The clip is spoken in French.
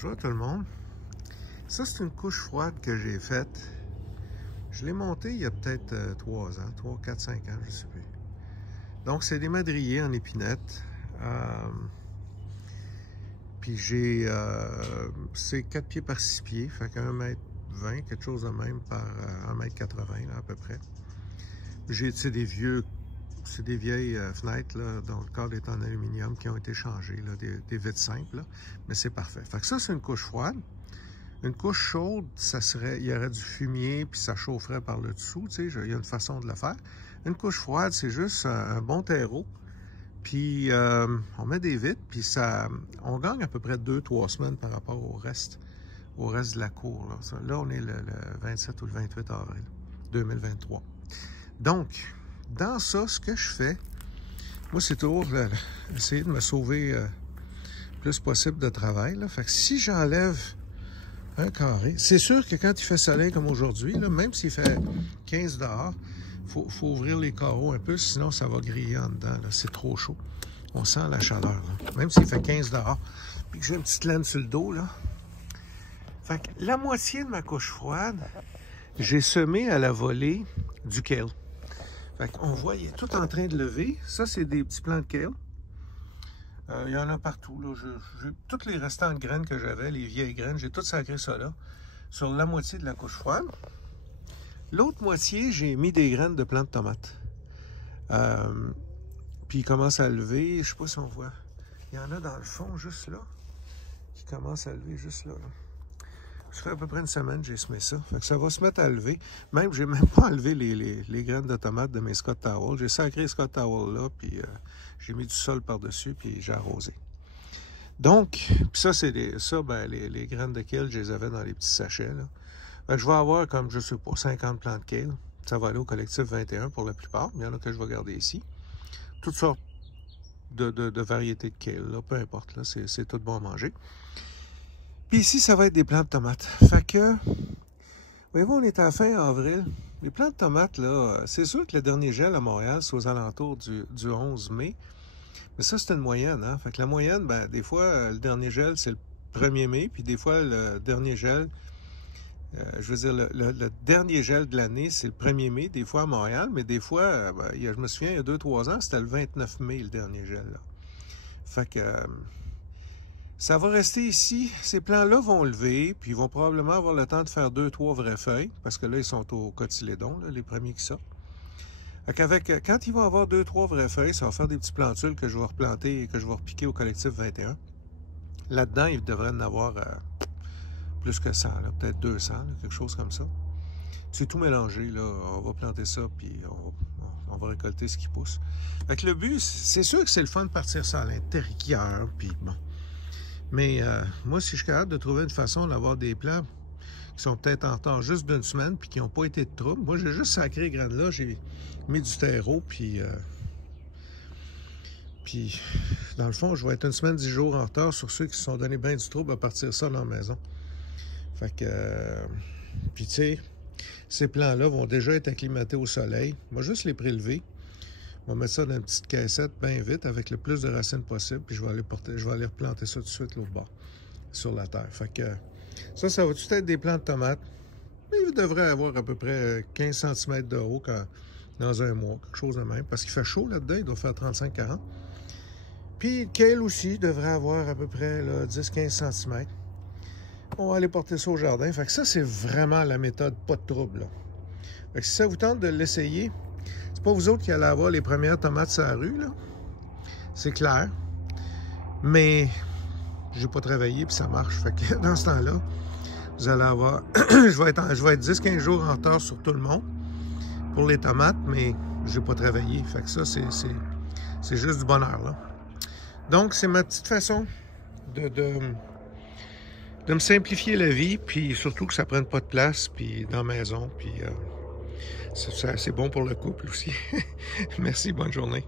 Bonjour à tout le monde. Ça, c'est une couche froide que j'ai faite. Je l'ai montée il y a peut-être 3 ans, 3, 4, 5 ans, je ne sais plus. Donc, c'est des madriers en épinette. Puis j'ai... c'est 4 pieds par 6 pieds, fait qu'à 1,20 m, quelque chose de même par 1,80 m là, à peu près. J'ai, c'est des vieilles fenêtres, là, dont le cadre est en aluminium, qui ont été changées, là, des vitres simples, là, mais c'est parfait. Fait que ça, c'est une couche froide. Une couche chaude, ça serait, il y aurait du fumier, puis ça chaufferait par le dessous, tu sais, il y a une façon de le faire. Une couche froide, c'est juste un bon terreau, puis on met des vitres, puis ça, on gagne à peu près 2-3 semaines par rapport au reste de la cour. Là, on est le 27 ou le 28 avril 2023. Donc, dans ça, ce que je fais, moi, c'est toujours essayer de me sauver le plus possible de travail. Là. Fait que si j'enlève un carré, c'est sûr que quand il fait soleil comme aujourd'hui, même s'il fait 15 dehors, faut ouvrir les carreaux un peu, sinon ça va griller en dedans. C'est trop chaud. On sent la chaleur. Là. Même s'il fait 15 dehors, puis que j'ai une petite laine sur le dos, là. Fait que la moitié de ma couche froide, j'ai semé à la volée du kale. Fait qu'on voit, il est tout en train de lever. Ça, c'est des petits plants de kale. Il y en a partout. Là. J'ai toutes les restants de graines que j'avais, les vieilles graines, j'ai tout sacré ça là, sur la moitié de la couche froide. L'autre moitié, j'ai mis des graines de plants de tomates. Puis il commence à lever. Je ne sais pas si on voit. Il y en a dans le fond, juste là, qui commence à lever juste là. Ça fait à peu près une semaine que j'ai semé ça. Fait que ça va se mettre à lever. Même, j'ai même pas enlevé les graines de tomates de mes Scott Towel. J'ai sacré Scott Towel là, puis j'ai mis du sol par-dessus, puis j'ai arrosé. Donc, puis ça, c'est les graines de kale, je les avais dans les petits sachets, là. Fait que je vais avoir comme, je sais pas, 50 plants de kale. Ça va aller au collectif 21 pour la plupart. Il y en a que je vais garder ici. Toutes sortes de variétés de kale, là, peu importe, là, c'est tout bon à manger. Puis ici, ça va être des plants de tomates. Fait que, voyez-vous, on est à la fin avril. Les plants de tomates, là, c'est sûr que le dernier gel à Montréal, c'est aux alentours du 11 mai. Mais ça, c'est une moyenne, hein. Fait que la moyenne, ben, des fois, le dernier gel, c'est le 1er mai. Puis des fois, le dernier gel, je veux dire, le dernier gel de l'année, c'est le 1er mai, des fois à Montréal. Mais des fois, ben, je me souviens, il y a 2-3 ans, c'était le 29 mai, le dernier gel, là. Fait que... ça va rester ici. Ces plants-là vont lever, puis ils vont probablement avoir le temps de faire 2-3 vraies feuilles, parce que là, ils sont au cotylédon, là, les premiers qui sortent. Quand il va avoir 2-3 vraies feuilles, ça va faire des petits plantules que je vais replanter et que je vais repiquer au collectif 21. Là-dedans, il devrait en avoir plus que 100, peut-être 200, là, quelque chose comme ça. C'est tout mélangé, là. On va planter ça, puis on va récolter ce qui pousse. Fait que le but, c'est sûr que c'est le fun de partir ça à l'intérieur, puis bon. Mais moi, si je suis capable de trouver une façon d'avoir des plants qui sont peut-être en retard juste d'une semaine puis qui n'ont pas été de trouble, moi, j'ai juste sacré les graines là, j'ai mis du terreau, puis dans le fond, je vais être une semaine, 10 jours en retard sur ceux qui se sont donné bien du trouble à partir de ça dans la maison. Fait que, puis tu sais, ces plants-là vont déjà être acclimatés au soleil. Moi, juste les prélever. On va mettre ça dans une petite caissette bien vite avec le plus de racines possible, puis je vais aller replanter ça tout de suite l'autre bord, sur la terre. Fait que ça va tout être des plants de tomates. Mais il devrait avoir à peu près 15 cm de haut dans un mois, quelque chose de même, parce qu'il fait chaud là-dedans, il doit faire 35-40. Puis le kale aussi devrait avoir à peu près 10-15 cm. On va aller porter ça au jardin. Fait que ça, c'est vraiment la méthode pas de trouble, là. Fait que si ça vous tente de l'essayer, c'est pas vous autres qui allez avoir les premières tomates sur la rue, là. C'est clair. Mais j'ai pas travaillé, puis ça marche. Fait que dans ce temps-là, vous allez avoir... je vais être 10-15 jours en retard sur tout le monde pour les tomates, mais j'ai pas travaillé. Fait que ça, c'est juste du bonheur, là. Donc, c'est ma petite façon de me simplifier la vie, puis surtout que ça prenne pas de place, puis dans la maison, puis... c'est bon pour le couple aussi. Merci, bonne journée.